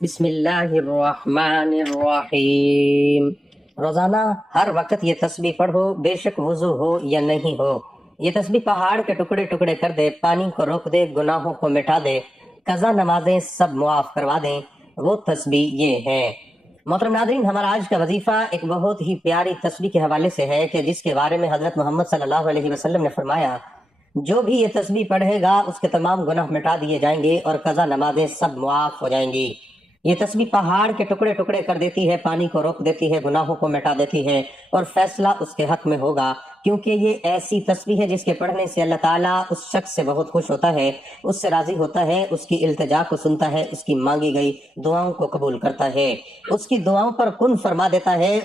بسم اللہ الرحمن الرحیم۔ روزانہ ہر وقت یہ تسبیح پڑھو، بے شک وضو ہو یا نہیں ہو۔ یہ تسبیح پہاڑ کے ٹکڑے ٹکڑے کر دے، پانی کو روک دے، گناہوں کو مٹا دے، قضا نمازیں سب معاف کروا دیں، وہ تسبیح یہ ہے۔ محترم ناظرین، ہمارا آج کا وظیفہ ایک بہت ہی پیاری تسبیح کے حوالے سے ہے کہ جس کے بارے میں حضرت محمد صلی اللہ علیہ وسلم نے فرمایا، جو بھی یہ تسبیح پڑھے گا اس کے تمام گناہ مٹا دیے جائیں گے اور قضا نمازیں سب معاف ہو جائیں گی۔ یہ تسبیح پہاڑ کے ٹکڑے ٹکڑے کر دیتی ہے، پانی کو روک دیتی ہے، گناہوں کو مٹا دیتی ہے، اور فیصلہ اس کے حق میں ہوگا، کیونکہ یہ ایسی تسبیح ہے جس کے پڑھنے سے اللہ تعالیٰ اس شخص سے بہت خوش ہوتا ہے، اس سے راضی ہوتا ہے، اس کی التجا کو سنتا ہے، اس کی مانگی گئی دعاؤں کو قبول کرتا ہے، اس کی دعاؤں پر کن فرما دیتا ہے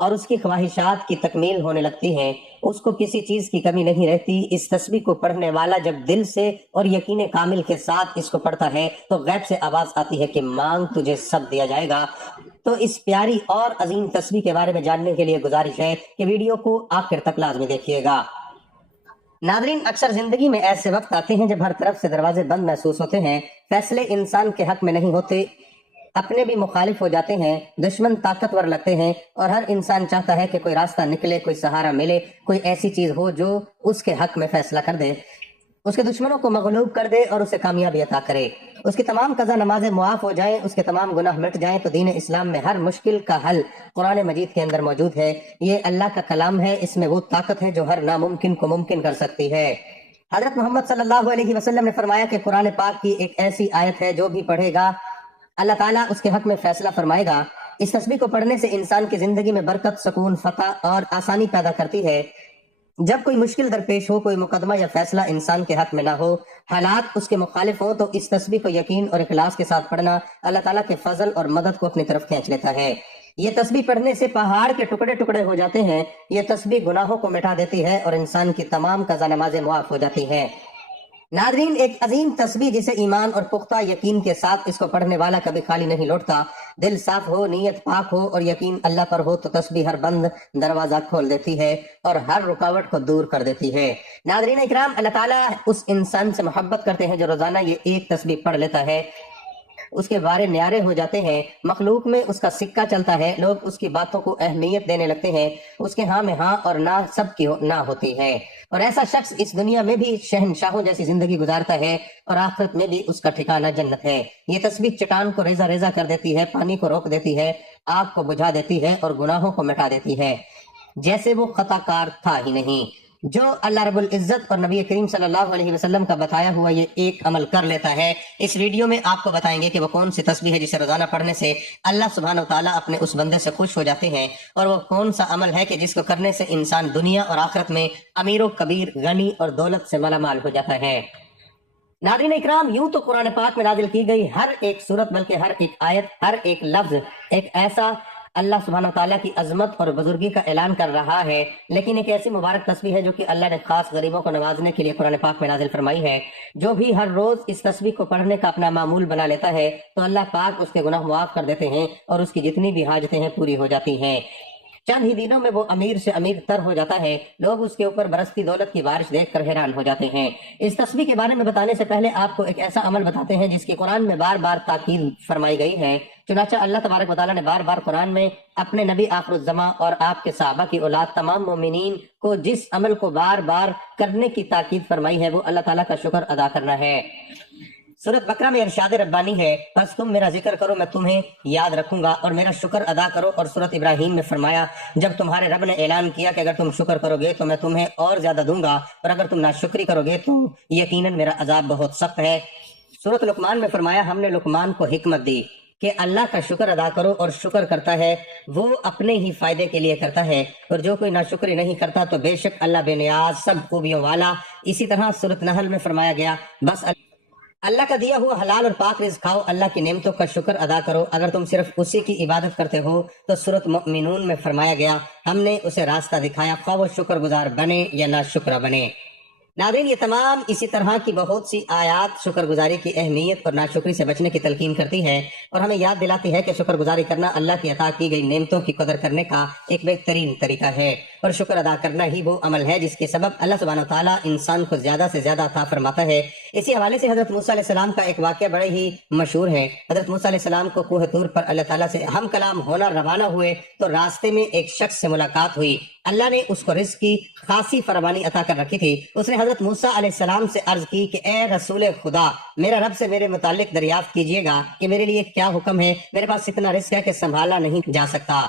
اور اس کی خواہشات کی تکمیل ہونے لگتی ہیں، اس کو کسی چیز کی کمی نہیں رہتی۔ اس تسبیح کو پڑھنے والا جب دل سے اور یقین کامل کے ساتھ اس کو پڑھتا ہے تو غیب سے آواز آتی ہے کہ مانگ تجھے سب دیا جائے گا۔ تو اس پیاری اور عظیم تسبیح کے بارے میں جاننے کے لیے گزارش ہے کہ ویڈیو کو آخر تک لازمی دیکھیے گا۔ ناظرین، اکثر زندگی میں ایسے وقت آتے ہیں جب ہر طرف سے دروازے بند محسوس ہوتے ہیں، فیصلے انسان کے حق میں نہیں ہوتے، اپنے بھی مخالف ہو جاتے ہیں، دشمن طاقتور لگتے ہیں، اور ہر انسان چاہتا ہے کہ کوئی راستہ نکلے، کوئی سہارا ملے، کوئی ایسی چیز ہو جو اس کے حق میں فیصلہ کر دے، اس کے دشمنوں کو مغلوب کر دے اور اسے کامیابی عطا کرے، اس کی تمام قضا نمازیں معاف ہو جائیں، اس کے تمام گناہ مٹ جائیں۔ تو دین اسلام میں ہر مشکل کا حل قرآن مجید کے اندر موجود ہے۔ یہ اللہ کا کلام ہے، اس میں وہ طاقت ہے جو ہر ناممکن کو ممکن کر سکتی ہے۔ حضرت محمد صلی اللہ علیہ وسلم نے فرمایا کہ قرآن پاک کی ایک ایسی آیت ہے جو بھی پڑھے گا اللہ تعالیٰ اس کے حق میں فیصلہ فرمائے گا۔ اس تسبیح کو پڑھنے سے انسان کی زندگی میں برکت، سکون، فتح اور آسانی پیدا کرتی ہے۔ جب کوئی مشکل درپیش ہو، کوئی مقدمہ یا فیصلہ انسان کے حق میں نہ ہو، حالات اس کے مخالف ہوں، تو اس تسبیح کو یقین اور اخلاص کے ساتھ پڑھنا اللہ تعالیٰ کے فضل اور مدد کو اپنی طرف کھینچ لیتا ہے۔ یہ تسبیح پڑھنے سے پہاڑ کے ٹکڑے ٹکڑے ہو جاتے ہیں۔ یہ تسبیح گناہوں کو مٹا دیتی ہے اور انسان کی تمام قضا نمازیں معاف ہو جاتی ہیں۔ ناظرین، ایک عظیم تسبیح جسے ایمان اور پختہ یقین کے ساتھ اس کو پڑھنے والا کبھی خالی نہیں لوٹتا۔ دل صاف ہو، نیت پاک ہو اور یقین اللہ پر ہو تو تسبیح ہر بند دروازہ کھول دیتی ہے اور ہر رکاوٹ کو دور کر دیتی ہے۔ ناظرین اکرام، اللہ تعالیٰ اس انسان سے محبت کرتے ہیں جو روزانہ یہ ایک تسبیح پڑھ لیتا ہے، اس کے بارے نیارے ہو جاتے ہیں، مخلوق میں اس کا سکہ چلتا ہے، لوگ اس کی باتوں کو اہمیت دینے لگتے ہیں، اس کے ہاں میں ہاں اور نہ سب کی نہ ہوتی ہے، اور ایسا شخص اس دنیا میں بھی شہنشاہوں جیسی زندگی گزارتا ہے اور آخرت میں بھی اس کا ٹھکانہ جنت ہے۔ یہ تسبیح چٹان کو ریزہ ریزہ کر دیتی ہے، پانی کو روک دیتی ہے، آگ کو بجھا دیتی ہے اور گناہوں کو مٹا دیتی ہے، جیسے وہ خطا کار تھا ہی نہیں۔ جو اللہ رب العزت اور نبی کریم صلی اللہ علیہ وسلم کا بتایا ہوا یہ ایک عمل کر لیتا ہے، اس ویڈیو میں آپ کو بتائیں گے کہ وہ کون سی تسبیح ہے جسے روزانہ پڑھنے سے اللہ سبحانہ وتعالیٰ اپنے اس بندے سے خوش ہو جاتے ہیں، اور وہ کون سا عمل ہے کہ جس کو کرنے سے انسان دنیا اور آخرت میں امیر و کبیر، غنی اور دولت سے مالا مال ہو جاتا ہے۔ ناظرین اکرام، یوں تو قرآن پاک میں نازل کی گئی ہر ایک سورت، بلکہ ہر ایک آیت، ہر ایک لفظ ایک ایسا اللہ سبحانہ تعالیٰ کی عظمت اور بزرگی کا اعلان کر رہا ہے، لیکن ایک ایسی مبارک تسبیح ہے جو کہ اللہ نے خاص غریبوں کو نوازنے کے لیے قرآن پاک میں نازل فرمائی ہے۔ جو بھی ہر روز اس تسبیح کو پڑھنے کا اپنا معمول بنا لیتا ہے تو اللہ پاک اس کے گناہ معاف کر دیتے ہیں اور اس کی جتنی بھی حاجتیں ہیں پوری ہو جاتی ہیں۔ چند ہی دنوں میں وہ امیر سے امیر تر ہو جاتا ہے، لوگ اس کے اوپر برستی دولت کی بارش دیکھ کر حیران ہو جاتے ہیں۔ اس تسبیح کے بارے میں بتانے سے پہلے آپ کو ایک ایسا عمل بتاتے ہیں جس کی قرآن میں بار بار تاکید فرمائی گئی ہے۔ چنانچہ اللہ تبارک و تعالیٰ نے بار بار قرآن میں اپنے نبی آخر الزماں اور آپ کے صحابہ کی اولاد تمام مومنین کو جس عمل کو بار بار کرنے کی تاکید فرمائی ہے وہ اللہ تعالیٰ کا شکر ادا کرنا ہے۔ سورۃ بقرہ میں ارشاد ربانی ہے، بس تم میرا ذکر کرو میں تمہیں یاد رکھوں گا اور میرا شکر ادا کرو، اور سورۃ ابراہیم میں فرمایا جب تمہارے رب نے اعلان کیا کہ اگر تم شکر کرو گے تو میں تمہیں اور زیادہ دوں گا اور اگر تم ناشکری کرو گے تو یقیناً میرا عذاب بہت سخت ہے۔ سورۃ لقمان میں فرمایا ہم نے لقمان کو حکمت دی کہ اللہ کا شکر ادا کرو، اور شکر کرتا ہے وہ اپنے ہی فائدے کے لیے کرتا ہے، اور جو کوئی ناشکری نہیں کرتا تو بے شک اللہ بے نیاز سب خوبیوں والا۔ اسی طرح سورۃ نحل میں فرمایا گیا بس اللہ کا دیا ہوا حلال اور پاک رزق کھاؤ، اللہ کی نعمتوں کا شکر ادا کرو، اگر تم صرف اسی کی عبادت کرتے ہو۔ تو سورۃ مؤمنون میں فرمایا گیا ہم نے اسے راستہ دکھایا، خواہ وہ شکر گزار بنے یا نہ شکر بنے۔ ناظرین، یہ تمام اسی طرح کی بہت سی آیات شکر گزاری کی اہمیت اور ناشکری سے بچنے کی تلقین کرتی ہے اور ہمیں یاد دلاتی ہے کہ شکر گزاری کرنا اللہ کی عطا کی گئی نعمتوں کی قدر کرنے کا ایک بہترین طریقہ ہے۔ اور شکر ادا کرنا ہی وہ عمل ہے جس کے سبب اللہ سبحانہ وتعالیٰ انسان کو زیادہ سے زیادہ عطا فرماتا ہے۔ اسی حوالے سے حضرت موسیٰ علیہ السلام کا ایک واقعہ بڑے ہی مشہور ہے۔ حضرت موسیٰ علیہ السلام کو کوہ طور پر اللہ تعالیٰ سے ہم کلام ہونا روانہ ہوئے تو راستے میں ایک شخص سے ملاقات ہوئی۔ اللہ نے اس کو رزق کی خاصی فراوانی عطا کر رکھی تھی۔ اس نے حضرت موسیٰ علیہ السلام سے عرض کی کہ اے رسول خدا، میرا رب سے میرے متعلق دریافت کیجئے گا کہ میرے لیے کیا حکم ہے، میرے پاس اتنا رزق ہے کہ سنبھالا نہیں جا سکتا۔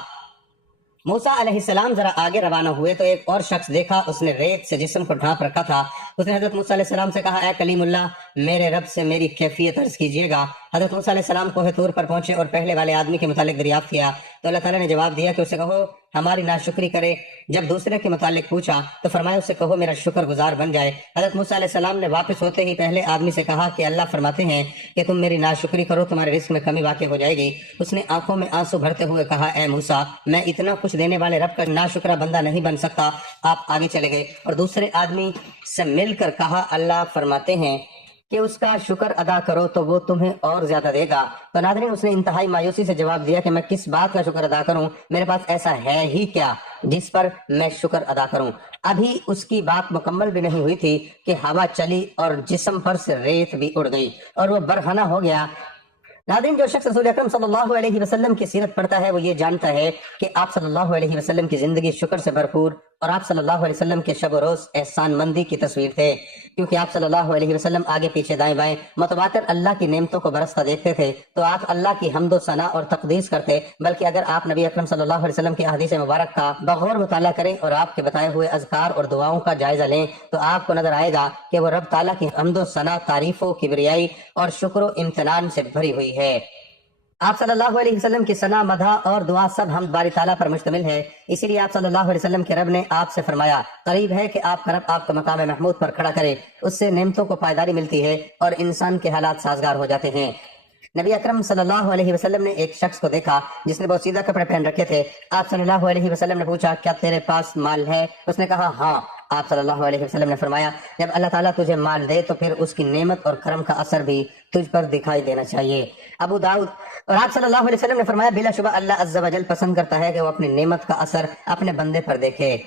موسیٰ علیہ السلام ذرا آگے روانہ ہوئے تو ایک اور شخص دیکھا، اس نے ریت سے جسم کو ڈھانپ رکھا تھا۔ اس نے حضرت موسیٰ علیہ السلام سے کہا، اے کلیم اللہ، میرے رب سے میری کیفیت عرض کیجئے گا۔ حضرت موسیٰ علیہ السلام کوہ طور پر پہنچے اور پہلے والے آدمی کے متعلق دریافت کیا تو اللہ تعالیٰ نے جواب دیا کہ اسے کہو ہماری ناشکری کرے۔ جب دوسرے کے متعلق پوچھا تو فرمایا اسے کہو میرا شکر گزار بن جائے۔ حضرت موسیٰ علیہ السلام نے واپس ہوتے ہی پہلے آدمی سے کہا کہ اللہ فرماتے ہیں کہ تم میری ناشکری کرو تمہارے رزق میں کمی واقع ہو جائے گی۔ اس نے آنکھوں میں آنسو بھرتے ہوئے کہا، اے موسیٰ، میں اتنا کچھ دینے والے رب کا ناشکرہ بندہ نہیں بن سکتا۔ آپ آگے چلے گئے اور دوسرے آدمی سے مل کر کہا، اللہ فرماتے ہیں کہ اس کا شکر ادا کرو تو وہ تمہیں اور زیادہ دے گا۔ تو ناظرین، اس نے انتہائی مایوسی سے جواب دیا کہ میں کس بات کا شکر ادا کروں، میرے پاس ایسا ہے ہی کیا جس پر میں شکر ادا کروں۔ ابھی اس کی بات مکمل بھی نہیں ہوئی تھی کہ ہوا چلی اور جسم پر سے ریت بھی اڑ گئی اور وہ برہنہ ہو گیا۔ ناظرین، جو شخص رسول اکرم صلی اللہ علیہ وسلم کی سیرت پڑھتا ہے وہ یہ جانتا ہے کہ آپ صلی اللہ علیہ وسلم کی زندگی شکر سے بھرپور اور آپ صلی اللہ علیہ وسلم کے شب و روز احسان مندی کی تصویر تھے، کیونکہ آپ صلی اللہ علیہ وسلم آگے پیچھے دائیں بائیں متواتر اللہ کی نعمتوں کو برستا دیکھتے تھے تو آپ اللہ کی حمد و ثنا اور تقدیس کرتے، بلکہ اگر آپ نبی اکرم صلی اللہ علیہ وسلم کی احادیث مبارک کا بغور مطالعہ کریں اور آپ کے بتائے ہوئے اذکار اور دعاؤں کا جائزہ لیں تو آپ کو نظر آئے گا کہ وہ رب تعالیٰ کی حمد و ثنا، تعریف و کبریائی اور شکر و امتنان سے بھری ہوئی ہے۔ آپ صلی اللہ علیہ وسلم کی ثنا، مدح اور دعا سب حمد باری تعالیٰ پر مشتمل ہے۔ اسی لیے آپ صلی اللہ علیہ وسلم کے رب نے آپ سے فرمایا، قریب ہے کہ آپ کا رب آپ کو مقام محمود پر کھڑا کرے، اس سے نعمتوں کو پائیداری ملتی ہے اور انسان کے حالات سازگار ہو جاتے ہیں۔ نبی اکرم صلی اللہ علیہ وسلم نے ایک شخص کو دیکھا جس نے بوسیدہ کپڑے پہن رکھے تھے۔ آپ صلی اللہ علیہ وسلم نے پوچھا، کیا تیرے پاس مال ہے؟ اس نے کہا، ہاں۔ آپ صلی اللہ علیہ وسلم نے فرمایا، جب اللہ تعالیٰ تجھے مال دے تو پھر اس کی نعمت اور کرم کا اثر بھی تجھ پر دکھائی دینا چاہیے۔ ابو داؤد۔ اور آپ صلی اللہ علیہ وسلم نے فرمایا، بلا شبہ اللہ عز و جل پسند کرتا ہے کہ وہ اپنی نعمت کا اثر اپنے بندے پر دیکھے۔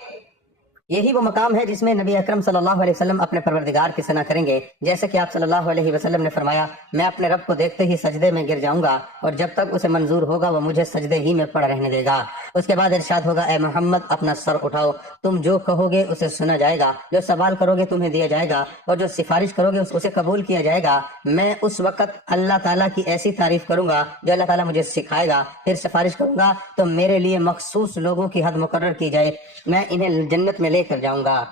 یہی وہ مقام ہے جس میں نبی اکرم صلی اللہ علیہ وسلم اپنے پروردگار کی ثنا کریں گے، جیسے کہ آپ صلی اللہ علیہ وسلم نے فرمایا، میں اپنے رب کو دیکھتے ہی سجدے میں گر جاؤں گا اور جب تک اسے منظور ہوگا وہ مجھے سجدے ہی میں پڑ رہنے دے گا۔ اس کے بعد ارشاد ہوگا، اے محمد، اپنا سر اٹھاؤ، تم جو کہو گے اسے سنا جائے گا، جو سوال کرو گے تمہیں دیا جائے گا اور جو سفارش کرو گے اسے قبول کیا جائے گا۔ میں اس وقت اللہ تعالیٰ کی ایسی تعریف کروں گا جو اللہ تعالیٰ مجھے سکھائے گا، پھر سفارش کروں گا تو میرے لیے مخصوص لوگوں کی حد مقرر کی جائے، میں انہیں جنت میں لے کر جاؤں گا۔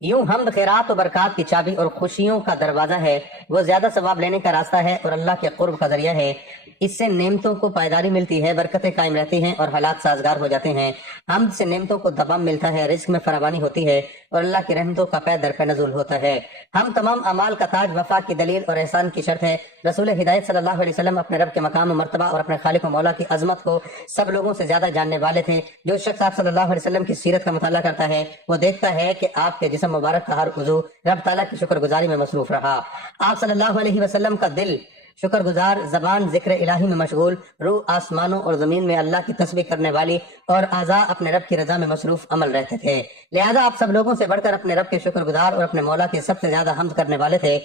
یوں حمد، خیرات و برکات کی چابی اور خوشیوں کا دروازہ ہے، وہ زیادہ ثواب لینے کا راستہ ہے اور اللہ کے قرب کا ذریعہ ہے۔ اس سے نعمتوں کو پائیداری ملتی ہے، برکتیں قائم رہتی ہیں اور حالات سازگار ہو جاتے ہیں۔ حمد سے نعمتوں کو دوام ملتا ہے، رزق میں فراوانی ہوتی ہے اور اللہ کی رحمتوں کا پے در پے نزول ہوتا ہے۔ ہم تمام اعمال کا تاج، وفا کی دلیل اور احسان کی شرط ہے۔ رسول ہدایت صلی اللہ علیہ وسلم اپنے رب کے مقام و مرتبہ اور اپنے خالق و مولا کی عظمت کو سب لوگوں سے زیادہ جاننے والے تھے۔ جو شخص آپ صلی اللہ علیہ وسلم کی سیرت کا مطالعہ کرتا ہے وہ دیکھتا ہے کہ آپ کے جسم مبارک کا ہر عضو رب تعالیٰ کی شکر گزاری میں مصروف رہا۔ آپ صلی اللہ علیہ وسلم کا دل شکر گزار، زبان ذکر الہی میں مشغول، روح آسمانوں اور زمین میں اللہ کی تسبیح کرنے والی اور اعضاء اپنے رب کی رضا میں مصروف عمل رہتے تھے۔ لہذا آپ سب لوگوں سے بڑھ کر اپنے رب کے شکر گزار اور اپنے مولا کے سب سے زیادہ حمد کرنے والے تھے۔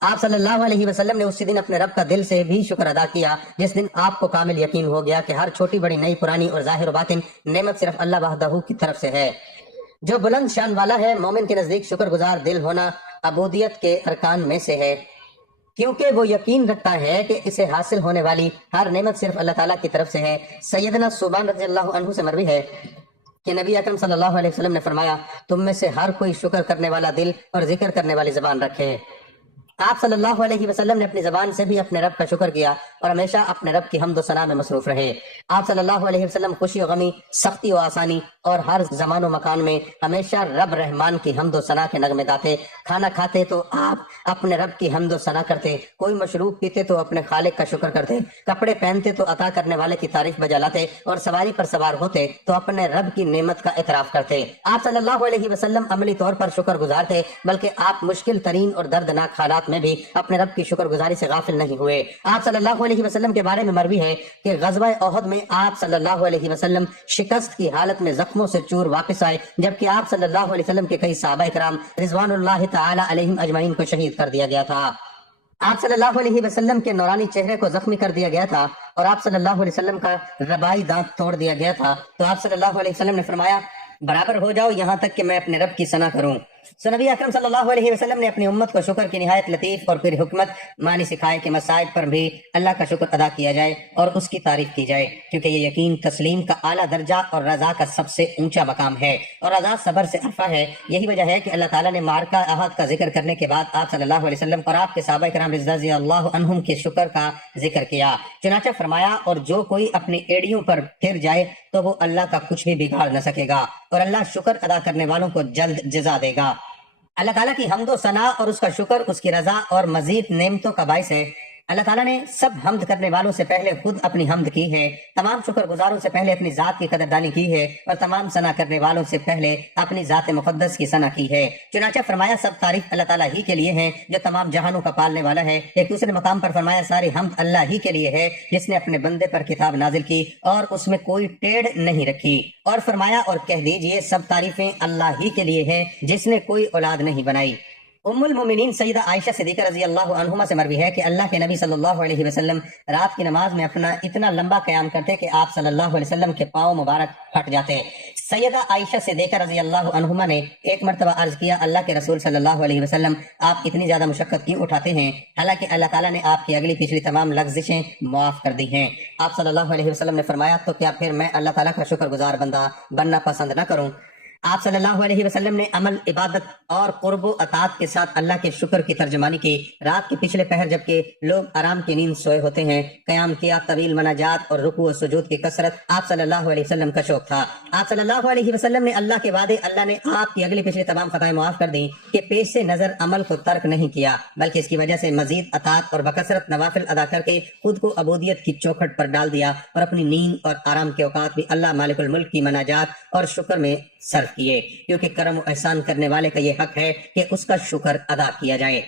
آپ صلی اللہ علیہ وسلم نے اسی دن اپنے رب کا دل سے بھی شکر ادا کیا جس دن آپ کو کامل یقین ہو گیا کہ ہر چھوٹی بڑی، نئی پرانی اور ظاہر و باطن نعمت صرف اللہ وحدہ کی طرف سے ہے۔ جو بلند شان والا ہے، مومن کے نزدیک شکر گزار دل ہونا عبودیت کے ارکان میں سے ہے، کیونکہ وہ یقین رکھتا ہے کہ اسے حاصل ہونے والی ہر نعمت صرف اللہ تعالیٰ کی طرف سے ہے۔ سیدنا صوبان رضی اللہ عنہ سے مروی ہے کہ نبی اکرم صلی اللہ علیہ وسلم نے فرمایا، تم میں سے ہر کوئی شکر کرنے والا دل اور ذکر کرنے والی زبان رکھے۔ آپ صلی اللہ علیہ وسلم نے اپنی زبان سے بھی اپنے رب کا شکر کیا اور ہمیشہ اپنے رب کی حمد و ثنا میں مصروف رہے۔ آپ صلی اللہ علیہ وسلم خوشی و غمی، سختی و آسانی اور ہر زمان و مکان میں ہمیشہ رب رحمان کی حمد و ثنا کے نغمے گاتے۔ کھانا کھاتے تو آپ اپنے رب کی حمد و ثنا کرتے، کوئی مشروب پیتے تو اپنے خالق کا شکر کرتے، کپڑے پہنتے تو عطا کرنے والے کی تعریف بجا لاتے اور سواری پر سوار ہوتے تو اپنے رب کی نعمت کا اعتراف کرتے۔ آپ صلی اللہ علیہ وسلم عملی طور پر شکر گزار تھے، بلکہ آپ مشکل ترین اور دردناک حالات میں بھی اپنے رب کی شکر گزاری سے غافل نہیں ہوئے۔ آپ صلی اللہ علیہ وسلم کے بارے میں مروی ہے کہ غزوہ احد میں آپ صلی اللہ علیہ وسلم شکست کی حالت میں زخموں سے چور واپس آئے، جبکہ آپ صلی اللہ علیہ وسلم کے کئی صحابہ کرام رضوان اللہ تعالی علیہم اجمعین کو شہید کر دیا گیا تھا۔ آپ صلی اللہ علیہ وسلم کے نورانی چہرے کو زخمی کر دیا گیا تھا اور آپ صلی اللہ علیہ وسلم کا ربائی دانت توڑ دیا گیا تھا، تو آپ صلی اللہ علیہ وسلم نے فرمایا برابر ہو جاؤ یہاں تک کہ میں اپنے رب کی ثنا کروں۔ سو نبی اکرم صلی اللہ علیہ وسلم نے اپنی امت کو شکر کی نہایت لطیف اور پھر حکمت معنی سکھائے کہ مسائب پر بھی اللہ کا شکر ادا کیا جائے اور اس کی تعریف کی جائے، کیونکہ یہ یقین تسلیم کا اعلیٰ درجہ اور رضا کا سب سے اونچا مقام ہے، اور رضا صبر سے عرفہ ہے۔ یہی وجہ ہے کہ اللہ تعالیٰ نے معرکہ احد کا ذکر کرنے کے بعد آپ صلی اللہ علیہ وسلم اور آپ کے صحابہ کرام رضی اللہ عنہم کے شکر کا ذکر کیا، چنانچہ فرمایا اور جو کوئی اپنی ایڑیوں پر پھر جائے تو وہ اللہ کا کچھ بھی بگاڑ نہ سکے گا، اور اللہ شکر ادا کرنے والوں کو جلد جزا دے گا۔ اللہ تعالیٰ کی حمد و ثنا اور اس کا شکر اس کی رضا اور مزید نعمتوں کا باعث ہے۔ اللہ تعالیٰ نے سب حمد کرنے والوں سے پہلے خود اپنی حمد کی ہے، تمام شکر گزاروں سے پہلے اپنی ذات کی قدردانی کی ہے، اور تمام ثنا کرنے والوں سے پہلے اپنی ذات مقدس کی ثنا کی ہے۔ چنانچہ فرمایا سب تعریف اللہ تعالیٰ ہی کے لیے ہے جو تمام جہانوں کا پالنے والا ہے۔ ایک دوسرے مقام پر فرمایا ساری حمد اللہ ہی کے لیے ہے جس نے اپنے بندے پر کتاب نازل کی اور اس میں کوئی ٹیڑھ نہیں رکھی، اور فرمایا اور کہہ دیجئے سب تعریفیں اللہ ہی کے لیے ہے جس نے کوئی اولاد نہیں بنائی۔ ام المومنین سیدہ عائشہ صدیقہ رضی اللہ عنہما سے مروی ہے کہ اللہ کے نبی صلی اللہ علیہ وسلم رات کی نماز میں اپنا اتنا لمبا قیام کرتے کہ آپ صلی اللہ علیہ وسلم کے پاؤں مبارک پھٹ جاتے۔ سیدہ عائشہ صدیقہ رضی اللہ عنہما نے ایک مرتبہ عرض کیا اللہ کے رسول صلی اللہ علیہ وسلم آپ اتنی زیادہ مشقت کیوں اٹھاتے ہیں، حالانکہ اللہ تعالیٰ نے آپ کی اگلی پچھلی تمام لغزشیں معاف کر دی ہیں۔ آپ صلی اللہ علیہ وسلم نے فرمایا تو کیا پھر میں اللہ تعالیٰ کا شکر گزار بندہ بننا پسند نہ کروں؟ آپ صلی اللہ علیہ وسلم نے عمل، عبادت اور قرب و اطاعت کے ساتھ اللہ کے شکر کی ترجمانی کی۔ رات کے پچھلے پہر جبکہ لوگ آرام کی نیند سوئے ہوتے ہیں قیام کیا، طویل مناجات اور رکوع و سجود کی کثرت آپ صلی اللہ علیہ وسلم کا شوق تھا۔ آپ صلی اللہ علیہ وسلم نے اللہ کے وعدے اللہ نے آپ کی اگلی پچھلی تمام خطائیں معاف کر دیں کہ پیش سے نظر عمل کو ترک نہیں کیا، بلکہ اس کی وجہ سے مزید اطاعت اور بکثرت نوافل ادا کر کے خود کو عبودیت کی چوکھٹ پر ڈال دیا، اور اپنی نیند اور آرام کے اوقات بھی اللہ مالک الملک کی مناجات اور شکر میں صرف کیے، کیونکہ کرم و احسان کرنے والے کا یہ حق ہے کہ اس کا شکر ادا کیا جائے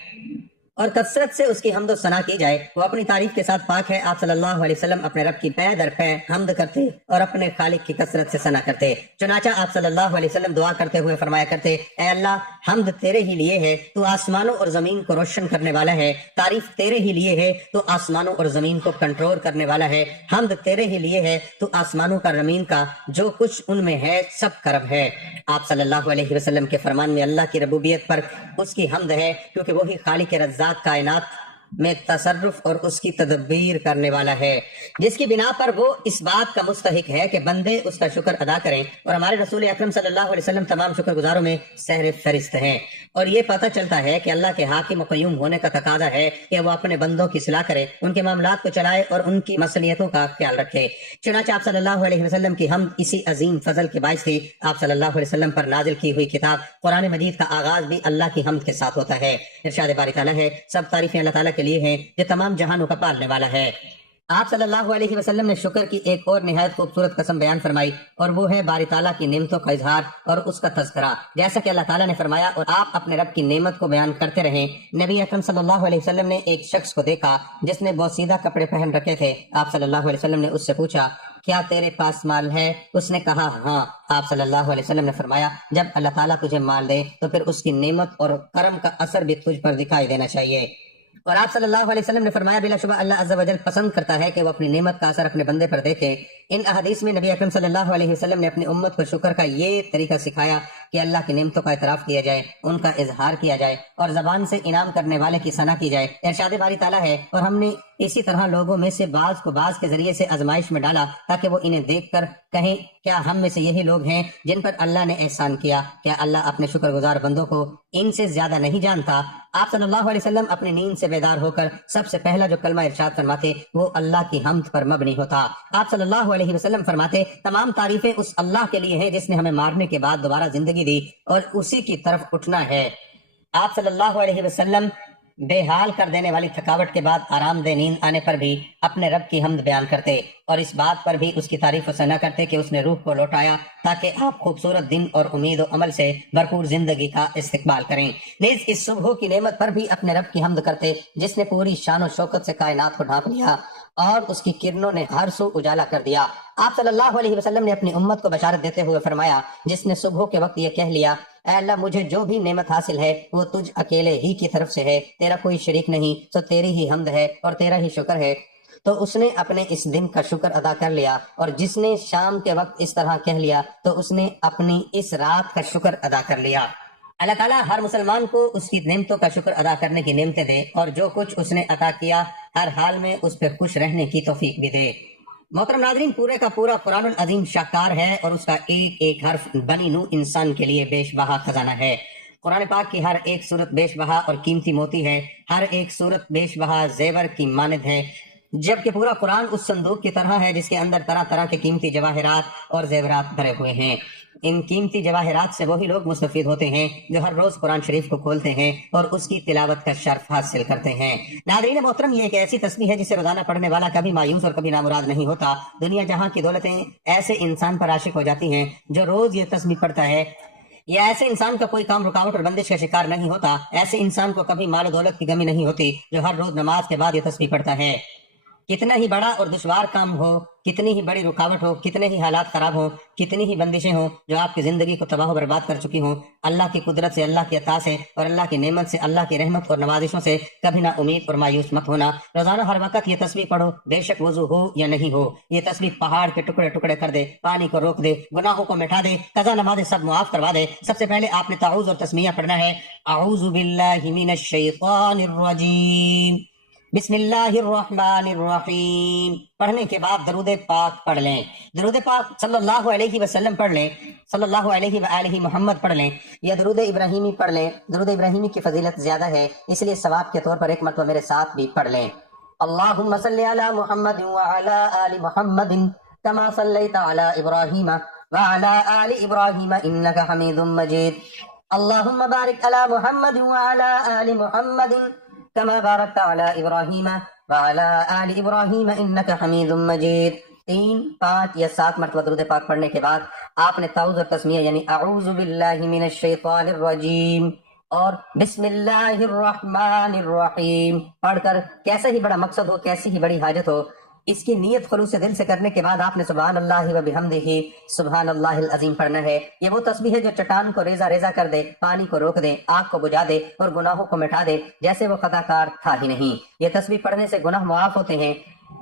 اور کثرت سے اس کی حمد و ثنا کی جائے۔ وہ اپنی تعریف کے ساتھ پاک ہے۔ آپ صلی اللہ علیہ وسلم اپنے رب کی پے در پے حمد کرتے اور اپنے خالق کی کثرت سے ثنا کرتے۔ چنانچہ آپ صلی اللہ علیہ وسلم دعا کرتے ہوئے فرمایا کرتے اے اللہ حمد تیرے ہی لیے ہے، تو آسمانوں اور زمین کو روشن کرنے والا ہے، تعریف تیرے ہی لیے ہے، تو آسمانوں اور زمین کو کنٹرول کرنے والا ہے، حمد تیرے ہی لیے ہے، تو آسمانوں کا زمین کا جو کچھ ان میں ہے سب کرب ہے۔ آپ صلی اللہ علیہ وسلم کے فرمان میں اللہ کی ربوبیت پر اس کی حمد ہے، کیونکہ وہی خالق رزاق کائنات میں تصرف اور اس کی تدبیر کرنے والا ہے، جس کی بنا پر وہ اس بات کا مستحق ہے کہ بندے اس کا شکر ادا کریں، اور ہمارے رسول اکرم صلی اللہ علیہ وسلم تمام شکر گزاروں میں سہر فہرست ہیں۔ اور یہ پتہ چلتا ہے کہ اللہ کے حاکم و قیوم ہونے کا تقاضا ہے کہ وہ اپنے بندوں کی اصلاح کرے، ان کے معاملات کو چلائے اور ان کی مصلحتوں کا خیال رکھے۔ چنانچہ آپ صلی اللہ علیہ وسلم کی حمد اسی عظیم فضل کے باعث تھی۔ آپ صلی اللہ علیہ وسلم پر نازل کی ہوئی کتاب قرآن مجید کا آغاز بھی اللہ کی حمد کے ساتھ ہوتا ہے۔ ارشاد باری تعالیٰ ہے سب تعریفیں اللہ تعالیٰ کے لیے ہیں جو تمام جہانوں کا پالنے والا ہے۔ آپ صلی اللہ علیہ وسلم نے شکر کی ایک اور نہایت خوبصورت قسم بیان فرمائی، اور وہ ہے باری تعالیٰ کی نعمتوں کا اظہار اور اس کا تذکرہ، جیسا کہ اللہ تعالیٰ نے فرمایا اور آپ اپنے رب کی نعمت کو بیان کرتے رہیں۔ نبی اکرم صلی اللہ علیہ وسلم نے ایک شخص کو دیکھا جس نے بوسیدہ کپڑے پہن رکھے تھے۔ آپ صلی اللہ علیہ وسلم نے اس سے پوچھا کیا تیرے پاس مال ہے؟ اس نے کہا ہاں۔ آپ صلی اللہ علیہ وسلم نے فرمایا جب اللہ تعالیٰ تجھے مال دے تو پھر اس کی نعمت اور کرم کا اثر بھی تجھ پر دکھائی دینا چاہیے۔ اور آپ صلی اللہ علیہ وسلم نے فرمایا بلا شبہ اللہ عز و جل پسند کرتا ہے کہ وہ اپنی نعمت کا اثر اپنے بندے پر دیکھے۔ ان احادیث میں نبی اکرم صلی اللہ علیہ وسلم نے اپنی امت کو شکر کا یہ طریقہ سکھایا کہ اللہ کی نعمتوں کا اعتراف کیا جائے، ان کا اظہار کیا جائے اور زبان سے انعام کرنے والے کی ثنا کی جائے۔ ارشاد باری تعالیٰ ہے اور ہم نے اسی طرح لوگوں میں سے بعض کو بعض کے ذریعے سے آزمائش میں ڈالا تاکہ وہ انہیں دیکھ کر کہیں کیا ہم میں سے یہی لوگ ہیں جن پر اللہ نے احسان کیا؟ کیا اللہ اپنے شکر گزار بندوں کو ان سے زیادہ نہیں جانتا؟ آپ صلی اللہ علیہ وسلم اپنی نیند سے بیدار ہو کر سب سے پہلا جو کلمہ ارشاد فرماتے وہ اللہ کی حمد پر مبنی ہوتا۔ آپ صلی اللہ علیہ وسلم فرماتے تمام تعریفیں اس اللہ کے لیے ہیں جس نے ہمیں مارنے کے بعد دوبارہ زندگی دی اور اسی کی طرف اٹھنا ہے۔ آپ صلی اللہ علیہ وسلم بے حال کر دینے والی تھکاوٹ کے بعد آرام دہ نیند آنے پر بھی اپنے رب کی حمد بیان کرتے اور اس بات پر بھی اس کی تعریف و ثنا کرتے کہ اس نے روح کو لوٹایا تاکہ آپ خوبصورت دن اور امید و عمل سے بھرپور زندگی کا استقبال کریں۔ نیز اس صبح کی نعمت پر بھی اپنے رب کی حمد کرتے جس نے پوری شان و شوکت سے کائنات کو ڈھانپ لیا اور اس کی کرنوں نے ہر سو اجالا کر دیا۔ آپ صلی اللہ علیہ وسلم نے اپنی امت کو بشارت دیتے ہوئے فرمایا، جس نے صبح کے وقت یہ کہہ لیا، اے اللہ مجھے جو بھی نعمت حاصل ہے وہ تجھ اکیلے ہی کی طرف سے ہے، تیرا کوئی شریک نہیں، تو تیری ہی حمد ہے اور تیرا ہی شکر ہے، تو اس نے اپنے اس دن کا شکر ادا کر لیا۔ اور جس نے شام کے وقت اس طرح کہہ لیا تو اس نے اپنی اس رات کا شکر ادا کر لیا۔ اللہ تعالیٰ ہر مسلمان کو اس کی نعمتوں کا شکر ادا کرنے کی نعمتیں دے اور جو کچھ اس نے عطا کیا ہر حال میں اس پہ خوش رہنے کی توفیق بھی دے۔ محترم ناظرین، پورے کا پورا قرآن العظیم شاہکار ہے اور اس کا ایک ایک حرف بنی نوع انسان کے لیے بیش بہا خزانہ ہے۔ قرآن پاک کی ہر ایک صورت بیش بہا اور قیمتی موتی ہے، ہر ایک صورت بیش بہا زیور کی مانند ہے، جبکہ پورا قرآن اس صندوق کی طرح ہے جس کے اندر طرح طرح کے قیمتی جواہرات اور زیورات بھرے ہوئے ہیں۔ ان قیمتی جواہرات سے وہی لوگ مستفید ہوتے ہیں جو ہر روز قرآن شریف کو کھولتے ہیں اور اس کی تلاوت کا شرف حاصل کرتے ہیں۔ ناظرین محترم، یہ ایک ایسی تسبیح ہے جسے روزانہ پڑھنے والا کبھی مایوس اور کبھی نامراد نہیں ہوتا۔ دنیا جہاں کی دولتیں ایسے انسان پر عاشق ہو جاتی ہیں جو روز یہ تسبیح پڑھتا ہے، یا ایسے انسان کا کوئی کام رکاوٹ اور بندش کا شکار نہیں ہوتا۔ ایسے انسان کو کبھی مال و دولت کی کمی نہیں ہوتی جو ہر روز نماز کے بعد یہ تسبیح پڑھتا ہے۔ کتنا ہی بڑا اور دشوار کام ہو، کتنی ہی بڑی رکاوٹ ہو، کتنے ہی حالات خراب ہوں، کتنی ہی بندشیں ہوں جو آپ کی زندگی کو تباہ و برباد کر چکی ہوں، اللہ کی قدرت سے، اللہ کی عطا سے اور اللہ کی نعمت سے، اللہ کی رحمت اور نوازشوں سے کبھی نہ امید اور مایوس مت ہونا۔ روزانہ ہر وقت یہ تسبیح پڑھو، بے شک وضو ہو یا نہیں ہو۔ یہ تسبیح پہاڑ کے ٹکڑے ٹکڑے کر دے، پانی کو روک دے، گناہوں کو مٹا دے، قضا نمازیں سب معاف کروا دے۔ سب سے پہلے آپ نے تعوذ اور تسمیہ پڑھنا ہے، اعوذ باللہ من الشیطان الرجیم، بسم اللہ الرحمن الرحیم۔ پڑھنے کے بعد درود پاک پڑھ لیں، درود پاک صلی اللہ علیہ وسلم پڑھ لیں، صلی اللہ علیہ وآلہ محمد پڑھ لیں، یا درود ابراہیمی پڑھ لیں۔ درود ابراہیمی کی فضیلت زیادہ ہے، اس لیے ثواب کے طور پر ایک مرتبہ میرے ساتھ بھی پڑھ لیں۔ اللہم صلی علی محمد وعلی آل محمد کما صلیت علی ابراہیم وعلی آل ابراہیم انک حمید مجید۔ اللہم بارک علی محمد وعلی آل محمد كما باركت على إبراهيم وعلى آل إبراهيم إنك حميد مجید۔ 3، 5 یا 7 مرتبہ درود پاک پڑھنے کے بعد آپ نے تعوذ اور تسمیہ یعنی اعوذ باللہ من الشیطان الرجیم اور بسم اللہ الرحمن الرحیم پڑھ کر کیسا ہی بڑا مقصد ہو، کیسی ہی بڑی حاجت ہو، اس کی نیت خلوص دل سے کرنے کے بعد آپ نے سبحان اللہ و بحمدہ سبحان اللہ العظیم پڑھنا ہے۔ یہ وہ تسبیح ہے جو چٹان کو ریزہ ریزہ کر دے، پانی کو روک دے، آگ کو بجھا دے اور گناہوں کو مٹا دے جیسے وہ خطا کار تھا ہی نہیں۔ یہ تسبیح پڑھنے سے گناہ معاف ہوتے ہیں۔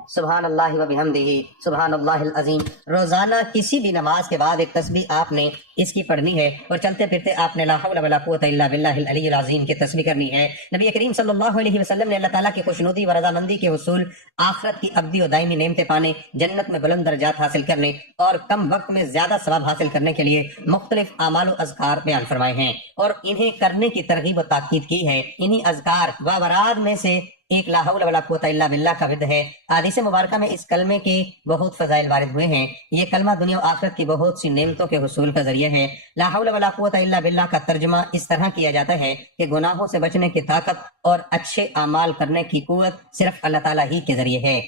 سبحان اللہ و بحمدہ سبحان اللہ العظیم۔ روزانہ کسی بھی نماز کے بعد ایک تسبیح آپ نے اس کی پڑھنی ہے اور چلتے پھرتے آپ نے لا حول ولا قوت الا باللہ العلی العظیم کی تسبیح کرنی ہے۔ نبی کریم صلی اللہ علیہ وسلم نے اللہ تعالیٰ کی خوشنودی و رضامندی کے حصول، آخرت کی ابدی و دائمی نعمتیں پانے، جنت میں بلند درجات حاصل کرنے اور کم وقت میں زیادہ ثواب حاصل کرنے کے لیے مختلف اعمال و اذکار بیان فرمائے ہیں اور انہیں کرنے کی ترغیب و تاکید کی ہے۔ انہی اذکار و وراد میں سے ایک لا حول ولا قوت الا باللہ کا ورد ہے۔ حدیث مبارکہ میں اس کلمے کے بہت فضائل وارد ہوئے ہیں۔ یہ کلمہ دنیا و آخرت کی بہت سی نعمتوں کے حصول کا ذریعہ ہے۔ لا حول ولا قوت الا باللہ کا ترجمہ اس طرح کیا جاتا ہے کہ گناہوں سے بچنے کی طاقت اور اچھے اعمال کرنے کی قوت صرف اللہ تعالیٰ ہی کے ذریعے ہے۔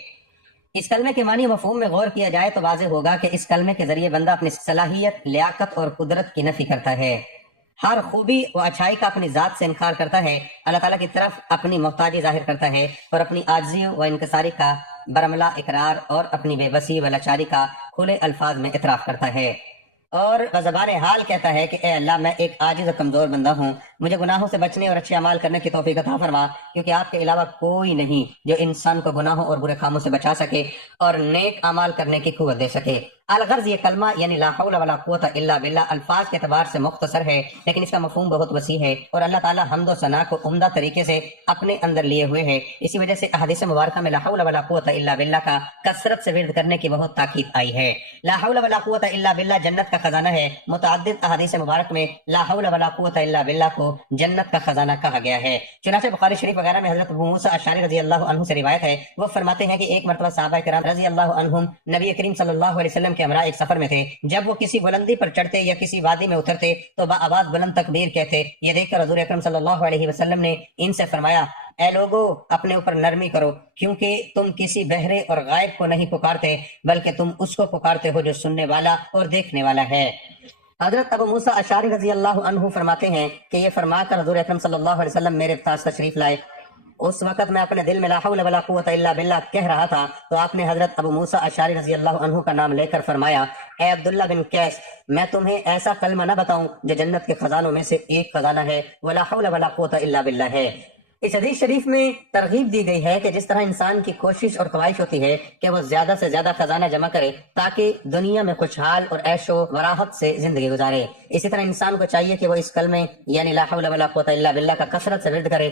اس کلمے کے معنی مفہوم میں غور کیا جائے تو واضح ہوگا کہ اس کلمے کے ذریعے بندہ اپنی صلاحیت، لیاقت اور قدرت کی نفی کرتا ہے، ہر خوبی و اچھائی کا اپنی ذات سے انکار کرتا ہے، اللہ تعالیٰ کی طرف اپنی محتاجی ظاہر کرتا ہے اور اپنی عاجزی و انکساری کا برملا اقرار اور اپنی بے بسی و لاچاری کا کھلے الفاظ میں اعتراف کرتا ہے اور بزبان حال کہتا ہے کہ اے اللہ، میں ایک عاجز و کمزور بندہ ہوں، مجھے گناہوں سے بچنے اور اچھے اعمال کرنے کی توفیق عطا فرما، کیونکہ آپ کے علاوہ کوئی نہیں جو انسان کو گناہوں اور برے کاموں سے بچا سکے اور نیک اعمال کرنے کی قوت دے سکے۔ الغرض یہ کلمہ یعنی لا حول ولا قوت الا باللہ الفاظ کے اعتبار سے مختصر ہے، لیکن اس کا مفہوم بہت وسیع ہے اور اللہ تعالیٰ حمد و ثنا کو عمدہ طریقے سے اپنے اندر لیے ہوئے ہے۔ اسی وجہ سے احادیث مبارکہ میں لا حول ولا قوت الا باللہ کا کثرت سے ورد کرنے کی بہت تاکید آئی ہے۔ لا حول ولا قوت الا باللہ جنت کا خزانہ ہے۔ متعدد احادیث مبارک میں لا حول ولا قوت الا باللہ کو جنت کا خزانہ کہا گیا ہے۔ چنانچہ بخاری شریف وغیرہ میں حضرت ابو موسیٰ اشعری رضی اللہ عنہ سے روایت ہے، وہ فرماتے ہیں کہ ایک مرتبہ صحابہ کرام رضی اللہ عنہم نبی کریم صلی اللہ علیہ وسلم کے ہمراہ ایک سفر میں تھے۔ جب وہ کسی بلندی پر چڑھتے یا کسی وادی میں اترتے تو با آواز بلند تکبیر کہتے۔ یہ دیکھ کر حضور اکرم صلی اللہ علیہ وسلم نے ان سے فرمایا، اے لوگو اپنے اوپر نرمی کرو، کیونکہ تم کسی بہرے اور غائب کو نہیں پکارتے بلکہ تم اس کو پکارتے ہو جو سننے والا اور دیکھنے والا ہے۔ حضرت ابو موسیٰ اشعری رضی اللہ عنہ فرماتے ہیں کہ یہ فرما کر حضور اکرم صلی اللہ علیہ وسلم میرے پاس تشریف لائے۔ اس وقت میں اپنے دل میں لا حول ولا قوت الا باللہ کہہ رہا تھا تو آپ نے حضرت ابو موسیٰ اشعری رضی اللہ عنہ کا نام لے کر فرمایا، اے عبداللہ بن قیس، میں تمہیں ایسا کلمہ نہ بتاؤں جو جنت کے خزانوں میں سے ایک خزانہ ہے، ولا حول ولا قوت الا باللہ ہے۔ اس حدیث شریف میں ترغیب دی گئی ہے کہ جس طرح انسان کی کوشش اور خواہش ہوتی ہے کہ وہ زیادہ سے زیادہ خزانہ جمع کرے تاکہ دنیا میں خوشحال اور عیش و راحت سے زندگی گزارے، اسی طرح انسان کو چاہیے کہ وہ اس کلمے یعنی لا حول ولا قوت الا باللہ کا کثرت سے ورد کرے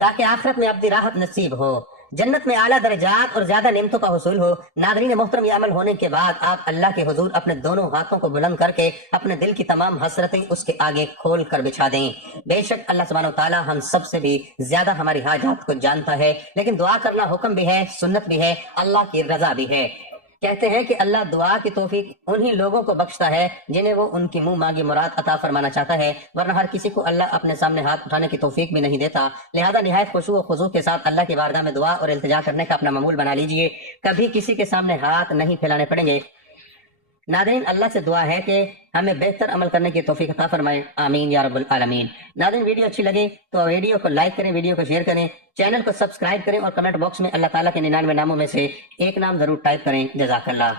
تاکہ آخرت میں اپنی راحت نصیب ہو، جنت میں اعلیٰ درجات اور زیادہ نعمتوں کا حصول ہو۔ ناظرین محترم، یہ عمل ہونے کے بعد آپ اللہ کے حضور اپنے دونوں ہاتھوں کو بلند کر کے اپنے دل کی تمام حسرتیں اس کے آگے کھول کر بچھا دیں۔ بے شک اللہ سبحانہ و تعالی ہم سب سے بھی زیادہ ہماری حاجات کو جانتا ہے، لیکن دعا کرنا حکم بھی ہے، سنت بھی ہے، اللہ کی رضا بھی ہے۔ کہتے ہیں کہ اللہ دعا کی توفیق انہی لوگوں کو بخشتا ہے جنہیں وہ ان کی منہ مانگی مراد عطا فرمانا چاہتا ہے، ورنہ ہر کسی کو اللہ اپنے سامنے ہاتھ اٹھانے کی توفیق بھی نہیں دیتا۔ لہذا نہایت خشوع و خضوع کے ساتھ اللہ کی بارگاہ میں دعا اور التجا کرنے کا اپنا معمول بنا لیجئے، کبھی کسی کے سامنے ہاتھ نہیں پھیلانے پڑیں گے۔ ناظرین، اللہ سے دعا ہے کہ ہمیں بہتر عمل کرنے کی توفیق عطا فرمائے، آمین یا رب العالمین۔ ناظرین، ویڈیو اچھی لگے تو ویڈیو کو لائک کریں، ویڈیو کو شیئر کریں، چینل کو سبسکرائب کریں اور کمنٹ باکس میں اللہ تعالیٰ کے 99 ناموں میں سے ایک نام ضرور ٹائپ کریں۔ جزاک اللہ۔